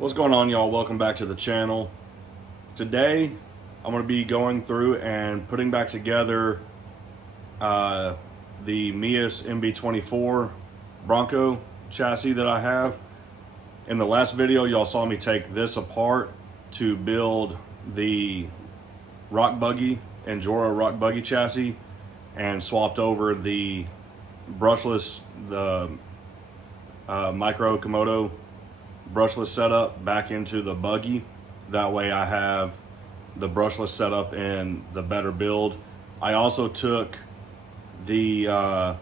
What's going on, y'all? Welcome back to the channel. Today I'm going to be going through and putting back together the MEUS MB24 Bronco chassis that I have. In the last video, y'all saw me take this apart to build the rock buggy, Injora rock buggy chassis, and swapped over the brushless, the micro Komodo brushless setup back into the buggy. That way I have the brushless setup in the better build. I also took the Injora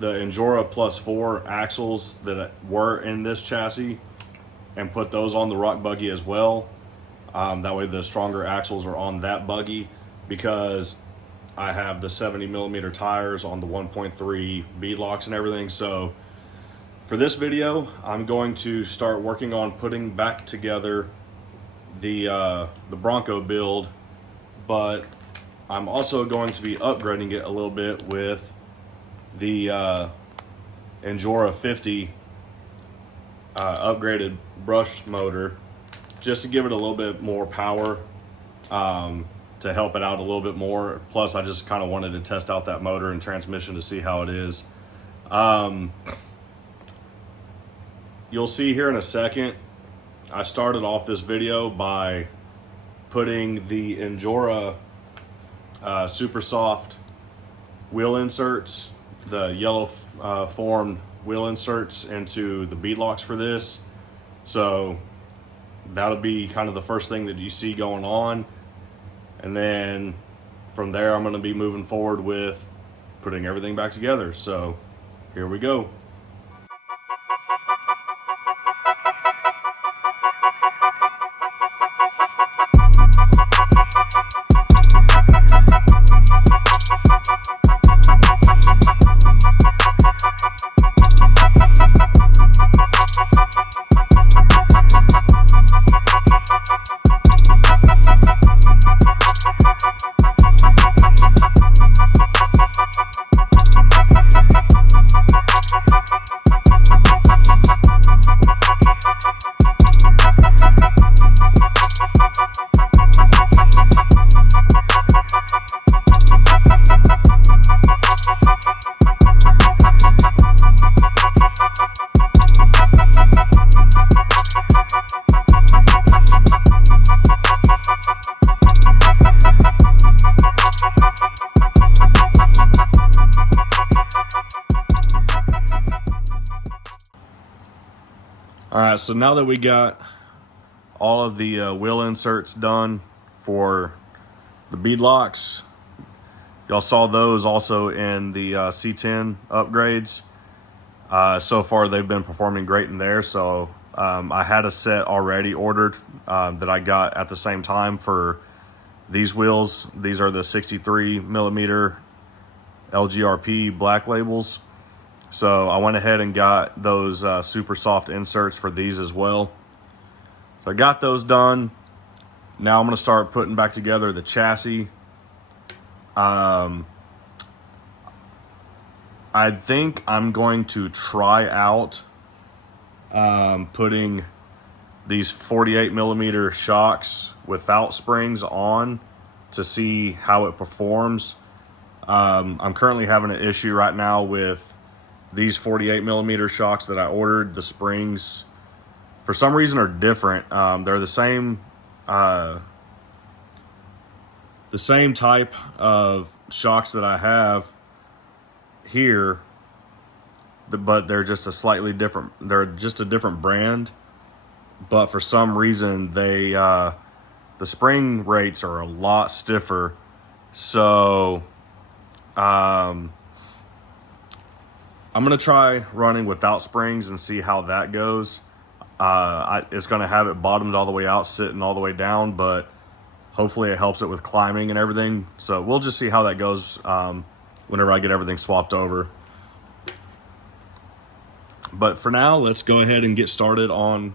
+4 axles that were in this chassis and put those on the rock buggy as well. That way the stronger axles are on that buggy, because I have the 70mm tires on the 1.3 beadlocks and everything. So for this video, I'm going to start working on putting back together the Bronco build, but I'm also going to be upgrading it a little bit with the Injora 50 upgraded brush motor, just to give it a little bit more power, to help it out a little bit more. Plus, I just kind of wanted to test out that motor and transmission to see how it is. You'll see here in a second, I started off this video by putting the Injora super soft wheel inserts, the yellow formed wheel inserts, into the beadlocks for this. So that'll be kind of the first thing that you see going on. And then from there, I'm going to be moving forward with putting everything back together. So here we go. Alright, so now that we got all of the wheel inserts done for the beadlocks, y'all saw those also in the C10 upgrades. So far they've been performing great in there. So I had a set already ordered that I got at the same time for these wheels. These are the 63mm LGRP black labels. So I went ahead and got those super soft inserts for these as well. So I got those done. Now I'm going to start putting back together the chassis. I think I'm going to try out putting these 48mm shocks without springs on to see how it performs. I'm currently having an issue right now with these 48mm shocks that I ordered. The springs, for some reason, are different. They're the same type of shocks that I have here, but they're just a slightly different. They're just a different brand. But for some reason, they the spring rates are a lot stiffer. So I'm going to try running without springs and see how that goes. It's going to have it bottomed all the way out, sitting all the way down, but hopefully it helps it with climbing and everything. So we'll just see how that goes whenever I get everything swapped over. But for now, let's go ahead and get started on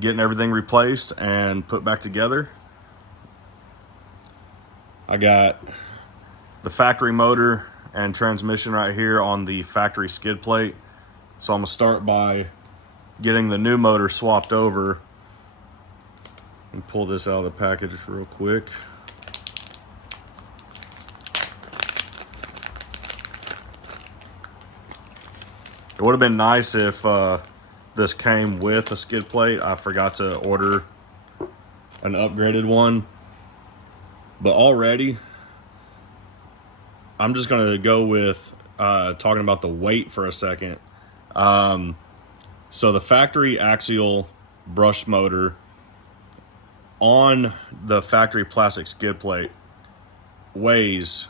getting everything replaced and put back together. I got the factory motor and transmission right here on the factory skid plate. So I'm gonna start by getting the new motor swapped over. And pull this out of the package real quick. It would have been nice if this came with a skid plate. I forgot to order an upgraded one. But already, I'm just going to go with talking about the weight for a second. So the factory axial brush motor on the factory plastic skid plate weighs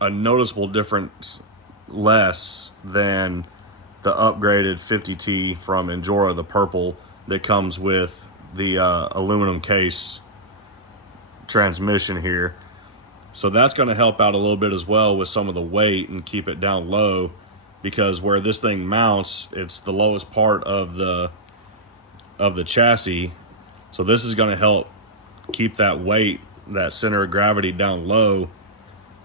a noticeable difference less than the upgraded 50t from Injora, the purple, that comes with the aluminum case transmission here. So that's going to help out a little bit as well with some of the weight and keep it down low, because where this thing mounts, it's the lowest part of the chassis. So this is going to help keep that weight, that center of gravity down low,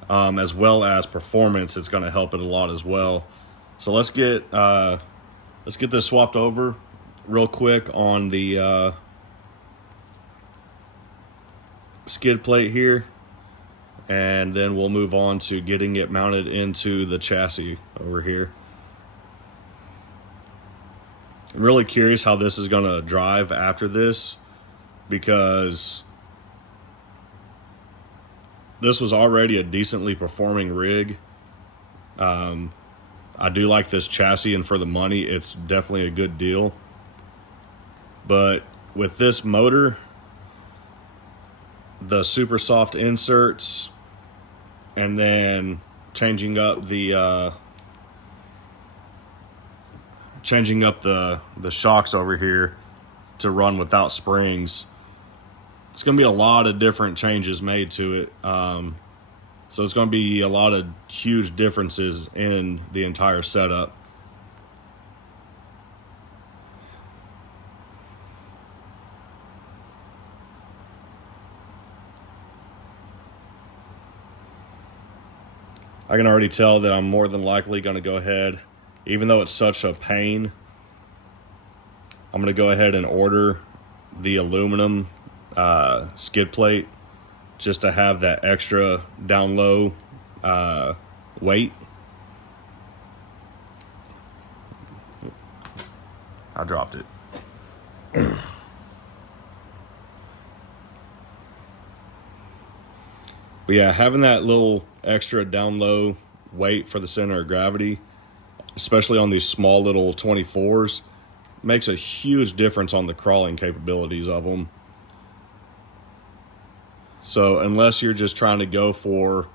as well as performance. It's going to help it a lot as well. So let's get this swapped over real quick on the skid plate here, and then we'll move on to getting it mounted into the chassis over here. I'm really curious how this is going to drive after this, because this was already a decently performing rig. I do like this chassis, and for the money, it's definitely a good deal. But with this motor, the super soft inserts, and then changing up the shocks over here to run without springs, it's going to be a lot of different changes made to it. So it's going to be a lot of huge differences in the entire setup. I can already tell that I'm more than likely going to go ahead, even though it's such a pain, I'm going to go ahead and order the aluminum skid plate, just to have that extra down low weight. I dropped it. But yeah, having that little extra down low weight for the center of gravity, especially on these small little 24s, makes a huge difference on the crawling capabilities of them. So unless you're just trying to go for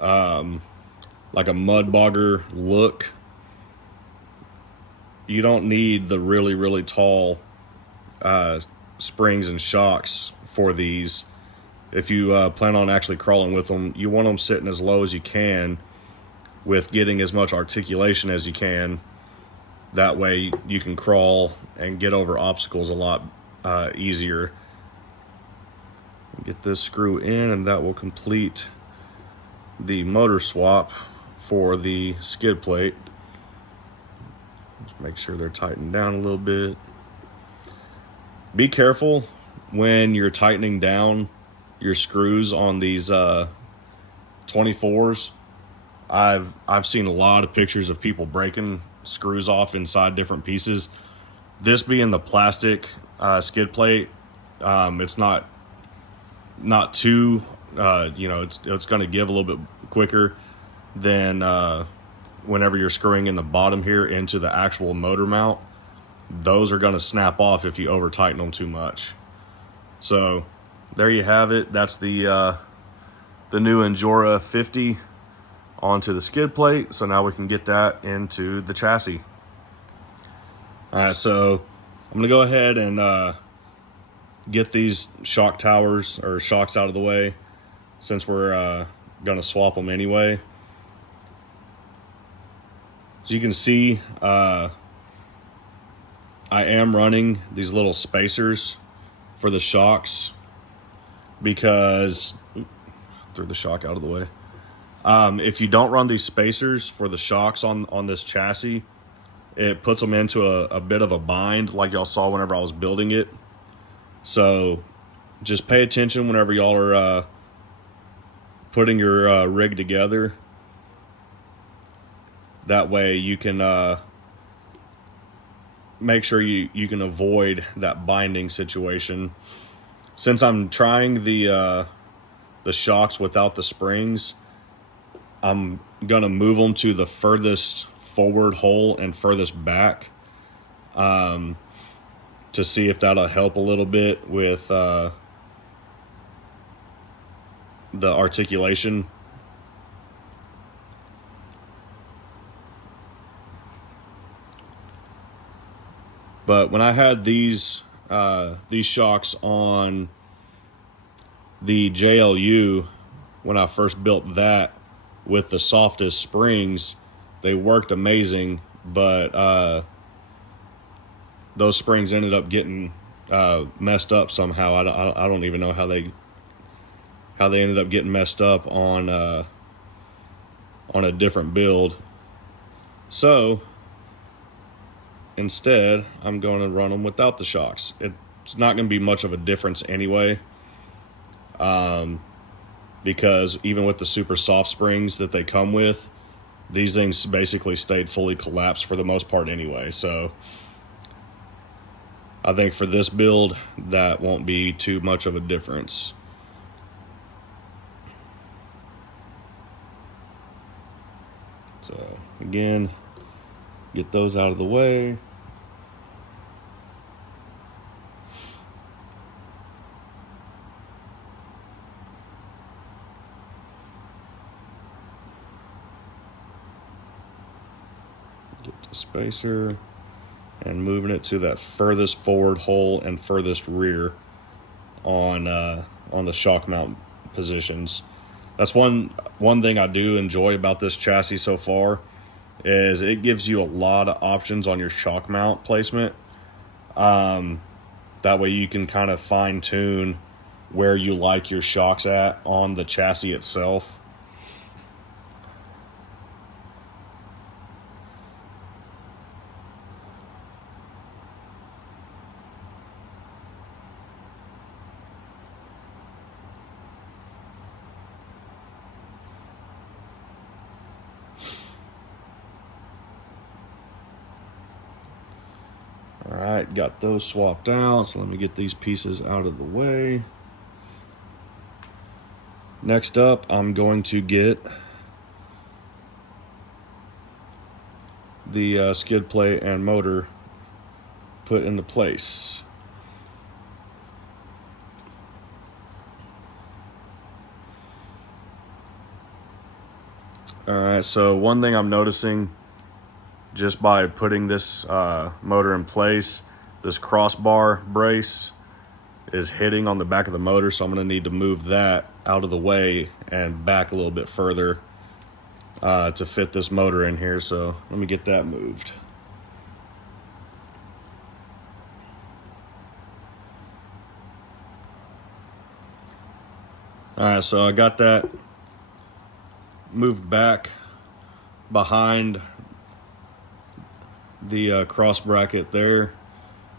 like a mud bogger look, you don't need the really, really tall springs and shocks for these. If you plan on actually crawling with them, you want them sitting as low as you can, with getting as much articulation as you can. That way you can crawl and get over obstacles a lot easier. Get this screw in, and that will complete the motor swap for the skid plate. Just make sure they're tightened down a little bit. Be careful when you're tightening down your screws on these 24s. I've seen a lot of pictures of people breaking screws off inside different pieces. This being the plastic skid plate, it's not too it's going to give a little bit quicker than whenever you're screwing in the bottom here into the actual motor mount. Those are going to snap off if you over tighten them too much. So there you have it. That's the new Injora 50 onto the skid plate. So now we can get that into the chassis. All right, so I'm going to go ahead and get these shock towers or shocks out of the way, since we're going to swap them anyway. As you can see, I am running these little spacers for the shocks, because threw the shock out of the way. If you don't run these spacers for the shocks on this chassis, it puts them into a bit of a bind, like y'all saw whenever I was building it. So just pay attention whenever y'all are putting your rig together. That way you can make sure you can avoid that binding situation. Since I'm trying the shocks without the springs, I'm gonna move them to the furthest forward hole and furthest back to see if that'll help a little bit with the articulation. But when I had these shocks on the JLU, when I first built that with the softest springs, they worked amazing, but those springs ended up getting messed up somehow. I don't even know how they ended up getting messed up on a different build. So instead, I'm going to run them without the shocks. It's not going to be much of a difference anyway, because even with the super soft springs that they come with, these things basically stayed fully collapsed for the most part anyway. So I think for this build, that won't be too much of a difference. So again, get those out of the way. Get the spacer and moving it to that furthest forward hole and furthest rear on the shock mount positions. That's one thing I do enjoy about this chassis so far, is it gives you a lot of options on your shock mount placement. That way you can kind of fine tune where you like your shocks at on the chassis itself. Alright, got those swapped out, so let me get these pieces out of the way. Next up, I'm going to get the skid plate and motor put into place. Alright, so one thing I'm noticing just by putting this motor in place, this crossbar brace is hitting on the back of the motor, so I'm going to need to move that out of the way and back a little bit further to fit this motor in here. So let me get that moved. Alright, so I got that moved back behind the cross bracket there.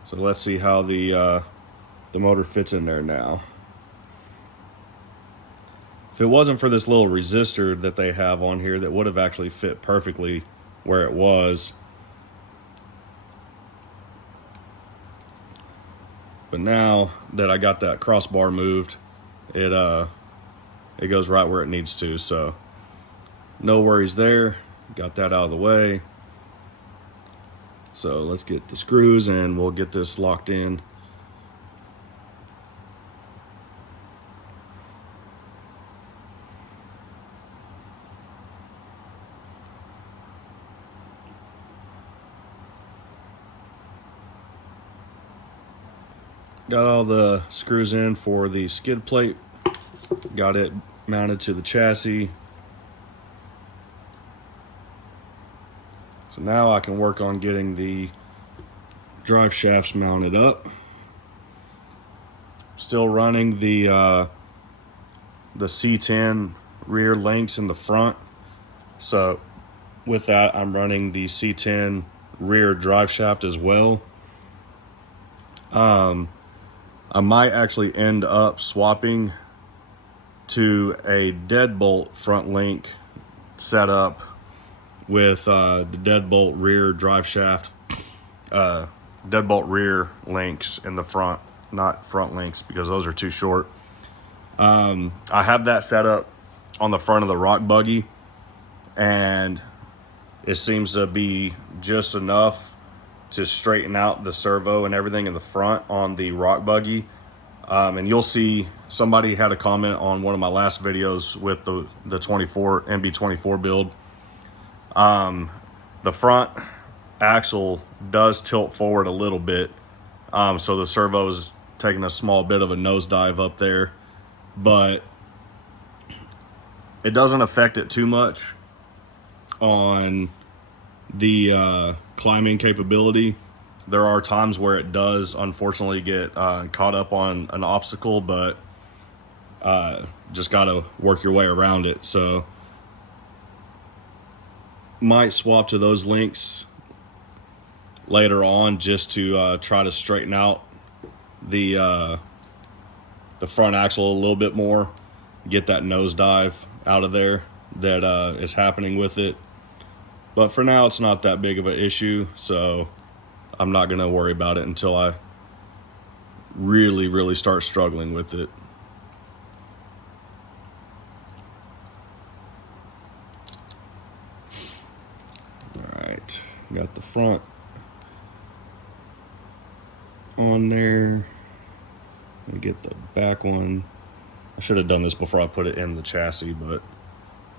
So let's see how the motor fits in there now. If it wasn't for this little resistor that they have on here, that would have actually fit perfectly where it was. But now that I got that crossbar moved, it goes right where it needs to. So no worries there. Got that out of the way. So let's get the screws and we'll get this locked in. Got all the screws in for the skid plate. Got it mounted to the chassis. So now I can work on getting the drive shafts mounted up. Still running the C10 rear links in the front. So with that, I'm running the C10 rear drive shaft as well. I might actually end up swapping to a deadbolt front link setup with the deadbolt rear drive shaft, deadbolt rear links in the front, not front links because those are too short. I have that set up on the front of the rock buggy, and it seems to be just enough to straighten out the servo and everything in the front on the rock buggy. And you'll see somebody had a comment on one of my last videos with the MB24 build. The front axle does tilt forward a little bit, so the servo is taking a small bit of a nosedive up there, but it doesn't affect it too much on the climbing capability. There are times where it does unfortunately get caught up on an obstacle, but just gotta work your way around it. So might swap to those links later on just to try to straighten out the front axle a little bit more, get that nosedive out of there that is happening with it. But for now, it's not that big of an issue, so I'm not gonna worry about it until I really start struggling with it. All right, got the front on there. Let me get the back one. I should have done this before I put it in the chassis, but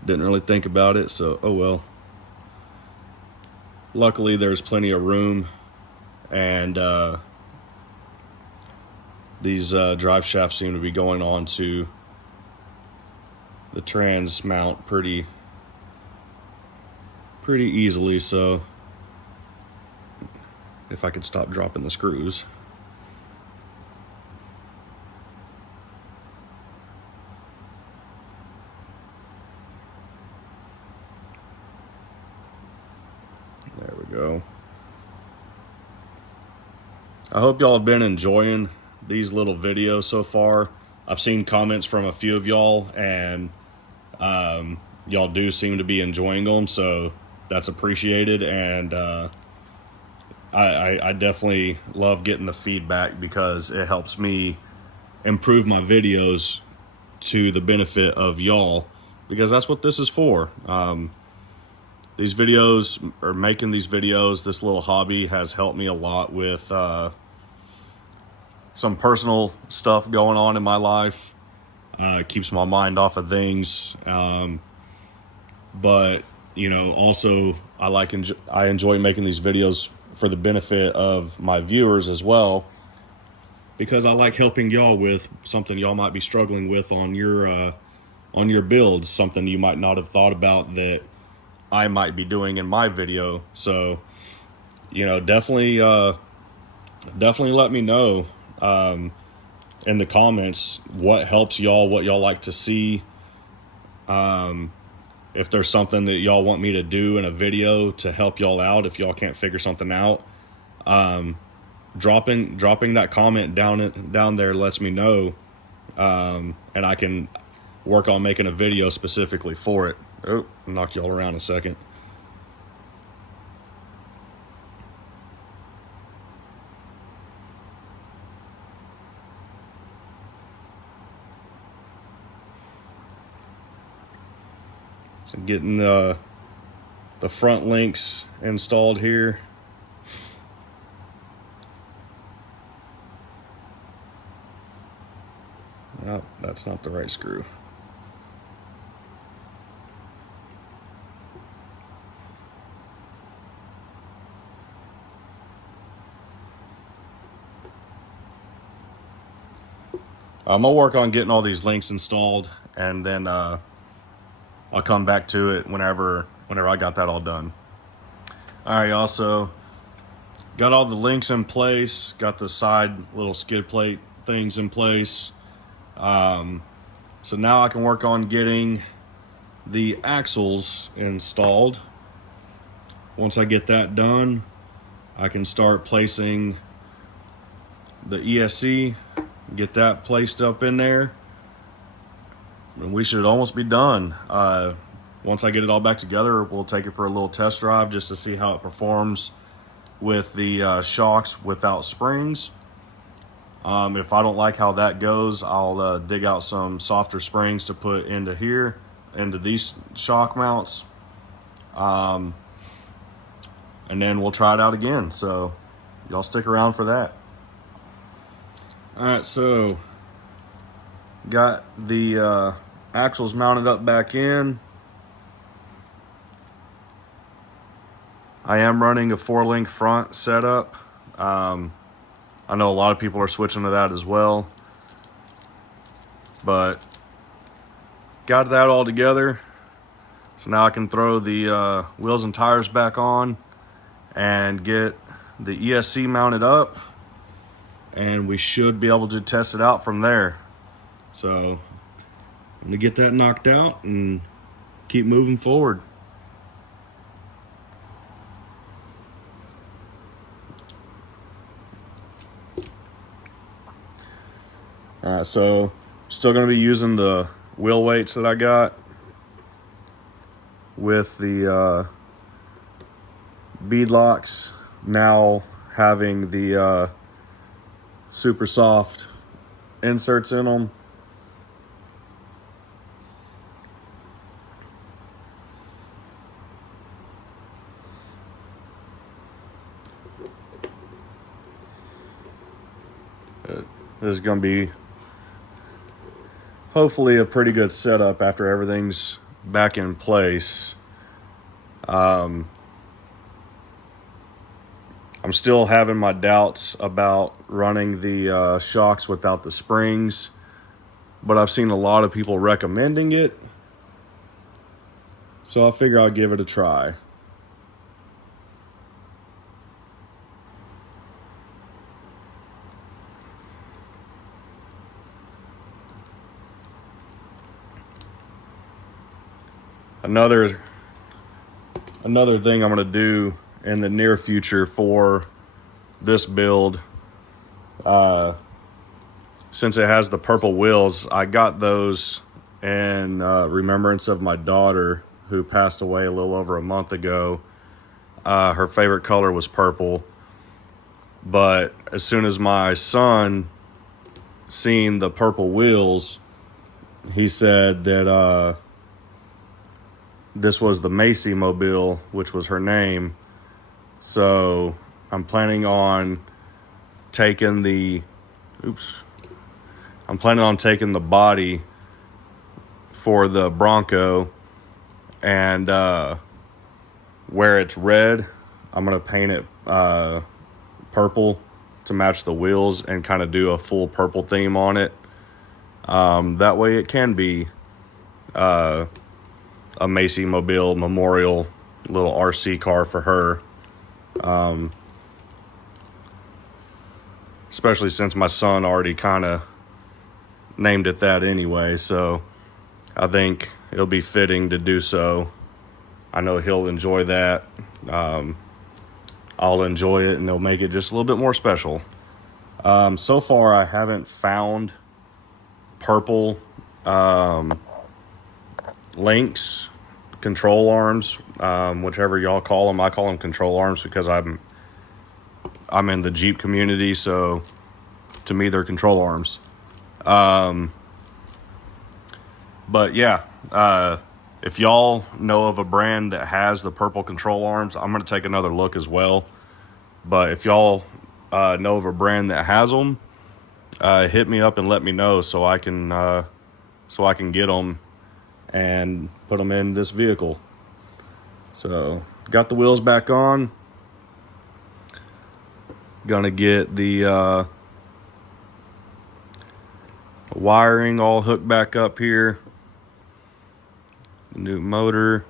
didn't really think about it, so oh well. Luckily, there's plenty of room, and these drive shafts seem to be going on to the trans mount pretty easily, so if I could stop dropping the screws. There we go. I hope y'all have been enjoying these little videos so far. I've seen comments from a few of y'all, and y'all do seem to be enjoying them, so that's appreciated. And I definitely love getting the feedback because it helps me improve my videos to the benefit of y'all, because that's what this is for. These videos, or making these videos, this little hobby has helped me a lot with some personal stuff going on in my life. It keeps my mind off of things. But, you know, also I enjoy making these videos for the benefit of my viewers as well, because I like helping y'all with something y'all might be struggling with on your builds, something you might not have thought about that I might be doing in my video. So, you know, definitely let me know in the comments what helps y'all, what y'all like to see. If there's something that y'all want me to do in a video to help y'all out, if y'all can't figure something out, dropping that comment down there lets me know, and I can work on making a video specifically for it. Oh, knock y'all around a second. So getting the front links installed here. Oh, that's not the right screw. I'm gonna work on getting all these links installed, and then I'll come back to it whenever I got that all done. All right, y'all, so got all the links in place, got the side little skid plate things in place. So now I can work on getting the axles installed. Once I get that done, I can start placing the ESC, get that placed up in there, and we should almost be done. Once I get it all back together, we'll take it for a little test drive just to see how it performs with the shocks without springs. If I don't like how that goes, I'll dig out some softer springs to put into here, into these shock mounts. And then we'll try it out again. So y'all stick around for that. All right, so got the axles mounted up back in. I am running a 4-link front setup. I know a lot of people are switching to that as well, but got that all together. So now I can throw the wheels and tires back on and get the ESC mounted up, and we should be able to test it out from there. So I'm gonna get that knocked out and keep moving forward. All right, so still gonna be using the wheel weights that I got with the bead locks, now having the super soft inserts in them. This is going to be hopefully a pretty good setup after everything's back in place. I'm still having my doubts about running the shocks without the springs, but I've seen a lot of people recommending it, so I figure I'll give it a try. Another thing I'm going to do in the near future for this build, since it has the purple wheels, I got those in remembrance of my daughter who passed away a little over a month ago. Her favorite color was purple, but as soon as my son seen the purple wheels, he said that this was the Macy Mobile, which was her name. So I'm planning on taking the body for the Bronco, and where it's red, I'm gonna paint it purple to match the wheels and kind of do a full purple theme on it. That way it can be a Macy Mobile Memorial little RC car for her. Especially since my son already kind of named it that anyway, so I think it'll be fitting to do so. I know he'll enjoy that. I'll enjoy it, and it'll make it just a little bit more special. So far, I haven't found purple links, control arms, whichever y'all call them. I call them control arms because I'm in the Jeep community, so to me they're control arms. But yeah, if y'all know of a brand that has the purple control arms, I'm going to take another look as well. But if y'all know of a brand that has them, hit me up and let me know so I can get them and put them in this vehicle. So got the wheels back on. Gonna get the wiring all hooked back up here. The new motor.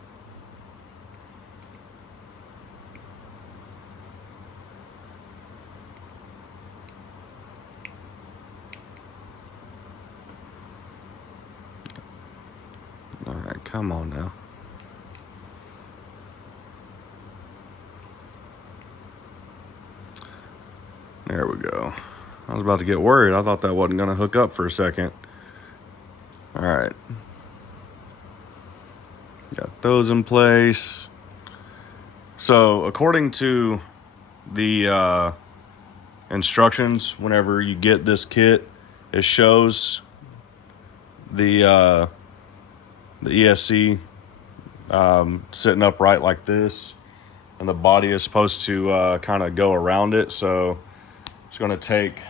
All right, come on now. There we go. I was about to get worried. I thought that wasn't going to hook up for a second. All right. Got those in place. So according to the instructions, whenever you get this kit, it shows the ESC sitting upright like this, and the body is supposed to kind of go around it. So it's going to take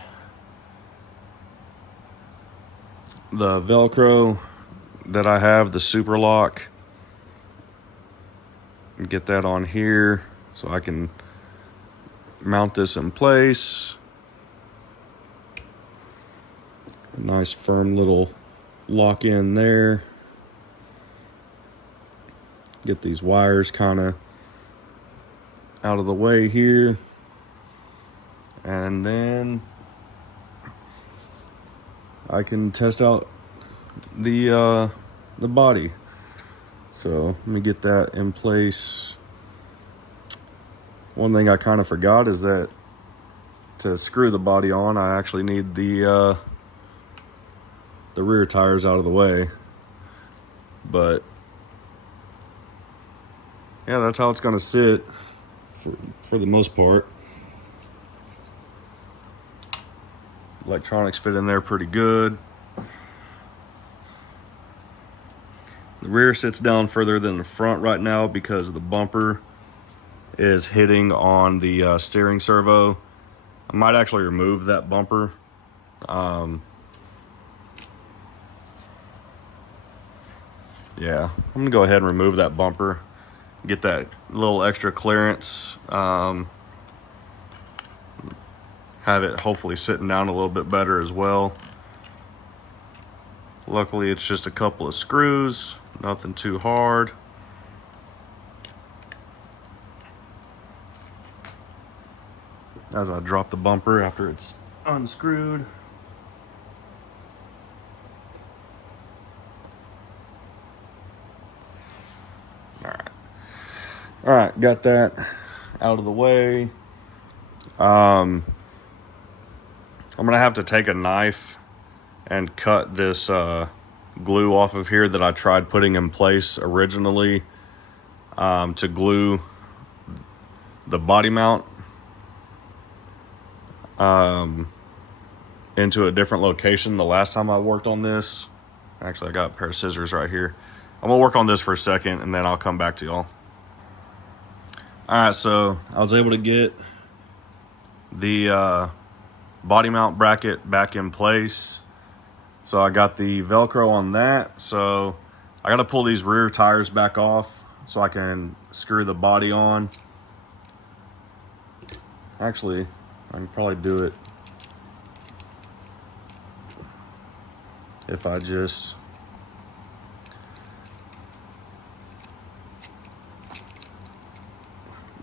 the Velcro that I have, the super lock, and get that on here so I can mount this in place. A nice firm little lock in there. Get these wires kind of out of the way here. And then I can test out the body. So let me get that in place. One thing I kind of forgot is that to screw the body on, I actually need the rear tires out of the way. But yeah, that's how it's going to sit for the most part. Electronics fit in there pretty good. The rear sits down further than the front right now because the bumper is hitting on the steering servo. I might actually remove that bumper. Yeah, I'm gonna go ahead and remove that bumper. Get that little extra clearance. Have it hopefully sitting down a little bit better as well. Luckily, it's just a couple of screws, nothing too hard. As I drop the bumper after it's unscrewed. All right, got that out of the way. I'm gonna have to take a knife and cut this glue off of here that I tried putting in place originally to glue the body mount into a different location the last time I worked on this. Actually, I got a pair of scissors right here. I'm gonna work on this for a second and then I'll come back to y'all. All right, so I was able to get the body mount bracket back in place. So I got the Velcro on that. So I got to pull these rear tires back off so I can screw the body on. Actually, I can probably do it if I just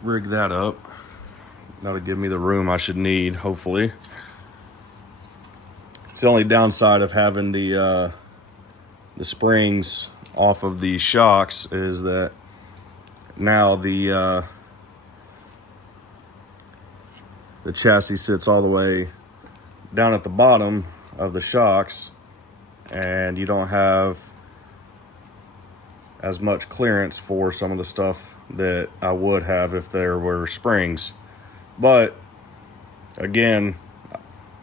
rig that up. That'll give me the room I should need, hopefully. It's the only downside of having the springs off of the shocks is that now the chassis sits all the way down at the bottom of the shocks, and you don't have as much clearance for some of the stuff that I would have if there were springs. But again,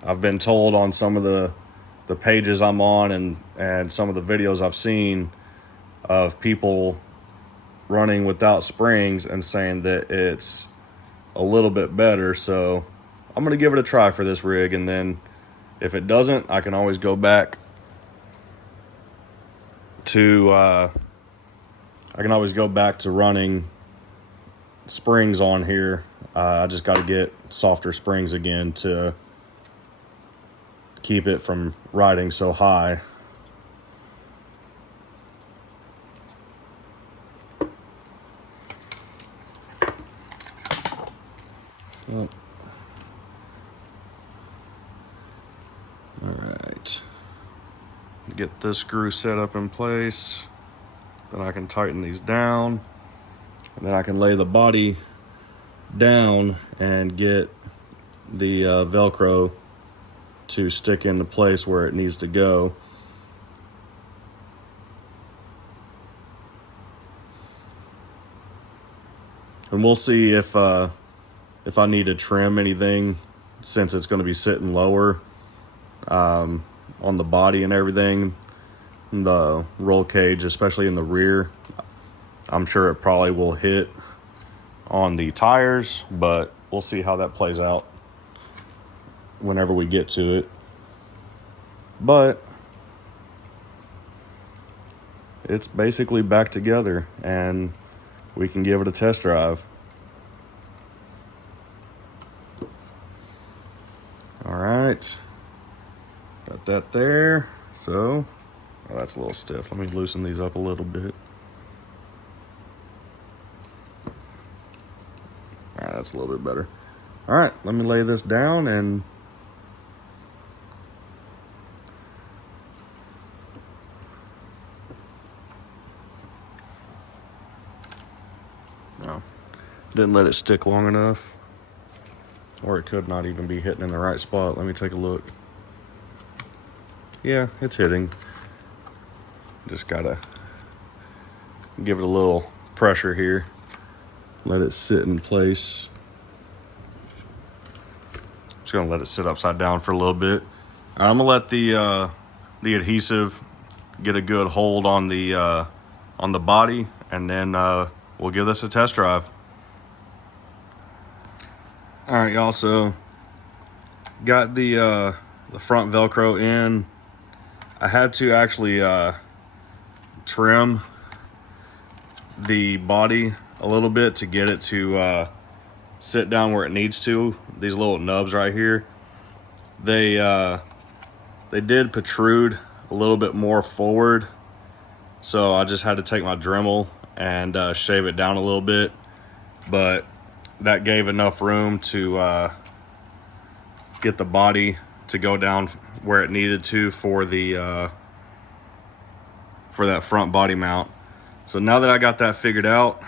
I've been told on some of the pages I'm on and some of the videos I've seen of people running without springs and saying that it's a little bit better. So I'm going to give it a try for this rig, and then if it doesn't, I can always go back to running springs on here. I just got to get softer springs again to keep it from riding so high. Oh. All right. Get this screw set up in place. Then I can tighten these down. And then I can lay the body down and get the Velcro to stick into place where it needs to go. And we'll see if I need to trim anything, since it's going to be sitting lower on the body and everything. The roll cage, especially in the rear, I'm sure it probably will hit on the tires, but we'll see how that plays out whenever we get to it. But it's basically back together, and we can give it a test drive. All right, got that there. So, oh, that's a little stiff. Let me loosen these up a little bit. All right, that's a little bit better. All right, let me lay this down and no, didn't let it stick long enough, or it could not even be hitting in the right spot. Let me take a look. Yeah, it's hitting. Just gotta give it a little pressure here. Let it sit in place. Just gonna let it sit upside down for a little bit. I'm gonna let the adhesive get a good hold on the body, and then we'll give this a test drive. All right, y'all. So got the front Velcro in. I had to actually trim the body a little bit to get it to sit down where it needs to. These little nubs right here, they did protrude a little bit more forward, so I just had to take my Dremel and shave it down a little bit, but that gave enough room to get the body to go down where it needed to for the for that front body mount. So now that I got that figured out,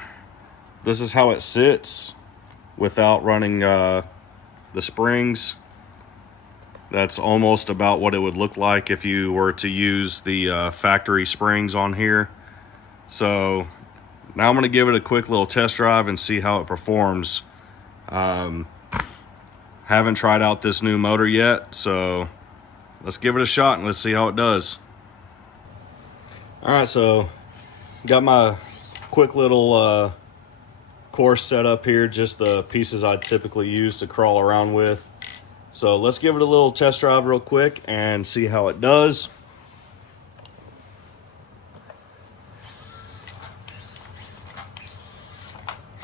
this is how it sits without running the springs. That's almost about what it would look like if you were to use the factory springs on here. So now I'm going to give it a quick little test drive and see how it performs. Haven't tried out this new motor yet, so let's give it a shot and let's see how it does. All right, so got my quick little course set up here, just the pieces I typically use to crawl around with. So let's give it a little test drive real quick and see how it does.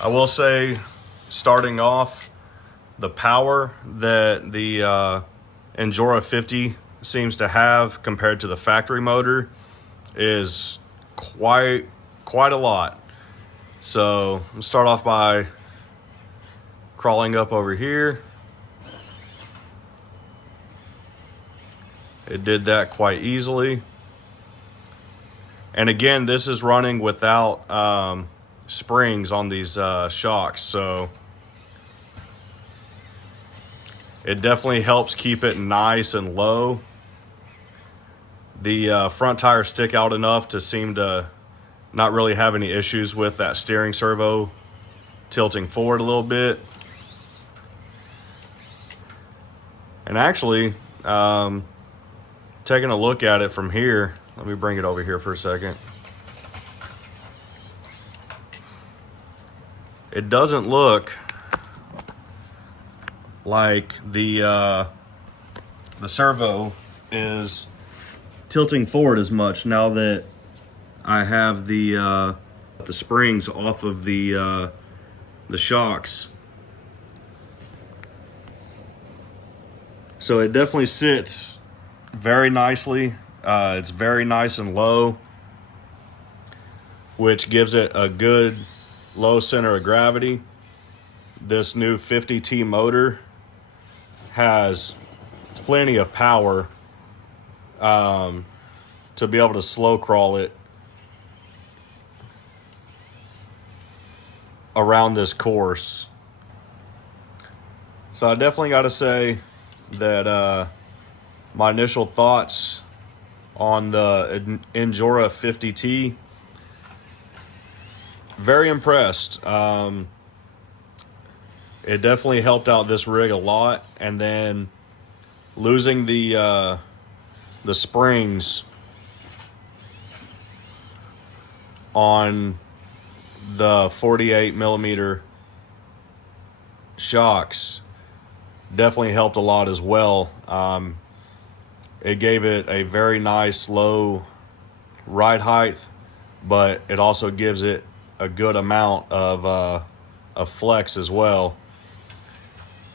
I will say, starting off, the power that the Injora 50 seems to have compared to the factory motor is quite a lot. So I'm gonna start off by crawling up over here. It did that quite easily. And again, this is running without springs on these shocks, so it definitely helps keep it nice and low. The front tires stick out enough to seem to not really have any issues with that steering servo tilting forward a little bit. And actually, taking a look at it from here, let me bring it over here for a second. It doesn't look like the servo is tilting forward as much now that I have the springs off of the shocks. So it definitely sits very nicely. It's very nice and low, which gives it a good low center of gravity. This new 50t motor has plenty of power to be able to slow crawl it around this course. So I definitely got to say that my initial thoughts on the Injora 50t, very impressed. It definitely helped out this rig a lot, and then losing the springs on the 48 millimeter shocks definitely helped a lot as well. It gave it a very nice low ride height, but it also gives it a good amount of flex as well.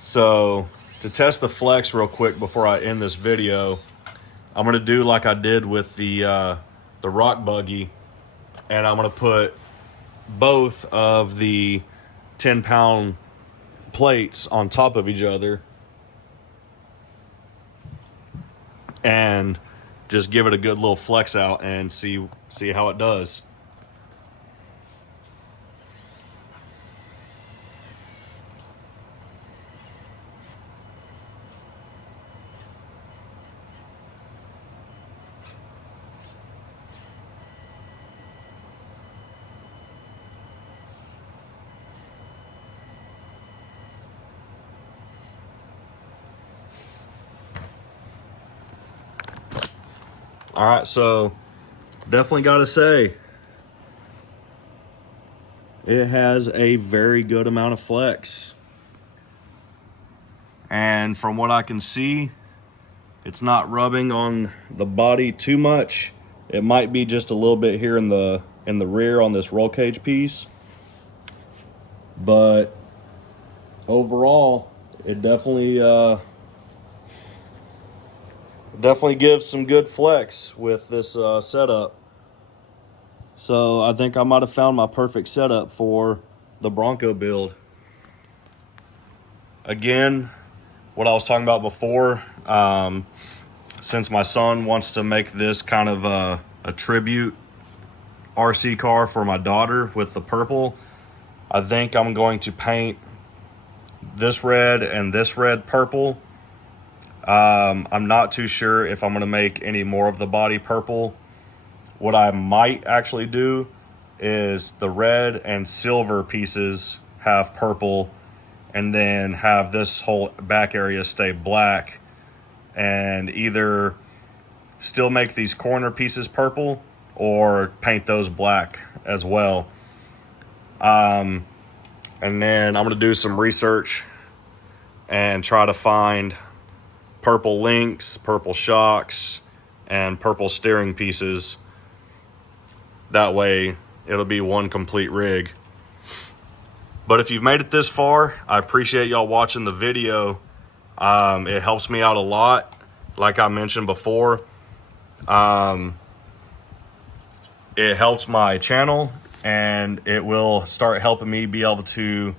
So to test the flex real quick before I end this video, I'm gonna do like I did with the rock buggy, and I'm gonna put both of the 10-pound plates on top of each other and just give it a good little flex out and see how it does. All right, so definitely got to say, it has a very good amount of flex. And from what I can see, it's not rubbing on the body too much. It might be just a little bit here in the rear on this roll cage piece. But overall, it definitely gives some good flex with this setup. So I think I might have found my perfect setup for the Bronco build. Again, what I was talking about before, since my son wants to make this kind of a tribute RC car for my daughter with the purple, I think I'm going to paint this red and this red purple. I'm not too sure if I'm going to make any more of the body purple. What I might actually do is the red and silver pieces have purple, and then have this whole back area stay black, and either still make these corner pieces purple or paint those black as well. And then I'm going to do some research and try to find purple links, purple shocks, and purple steering pieces. That way it'll be one complete rig. But if you've made it this far, I appreciate y'all watching the video. It helps me out a lot. Like I mentioned before, it helps my channel, and it will start helping me be able to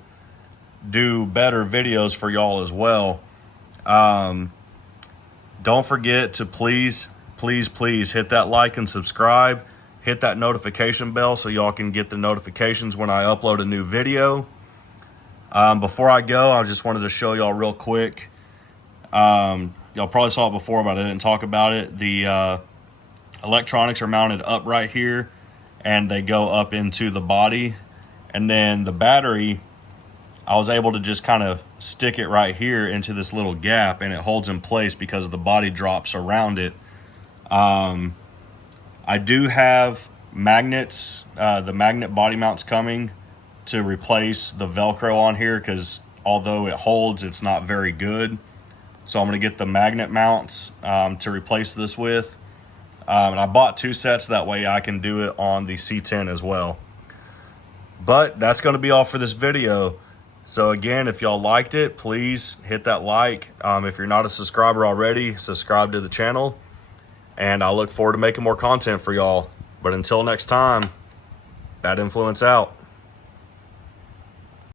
do better videos for y'all as well. Don't forget to please hit that like and subscribe. Hit that notification bell so y'all can get the notifications when I upload a new video. Before I go, I just wanted to show y'all real quick. Y'all probably saw it before, but I didn't talk about it. The electronics are mounted up right here, and they go up into the body. And then the battery, I was able to just kind of stick it right here into this little gap, and it holds in place because the body drops around it. I do have magnets, the magnet body mounts coming to replace the Velcro on here, because although it holds, it's not very good. So I'm going to get the magnet mounts to replace this with. And I bought 2 sets, that way I can do it on the C10 as well. But that's going to be all for this video. So again, if y'all liked it, please hit that like. If you're not a subscriber already, subscribe to the channel. And I look forward to making more content for y'all. But until next time, Bad Influence out.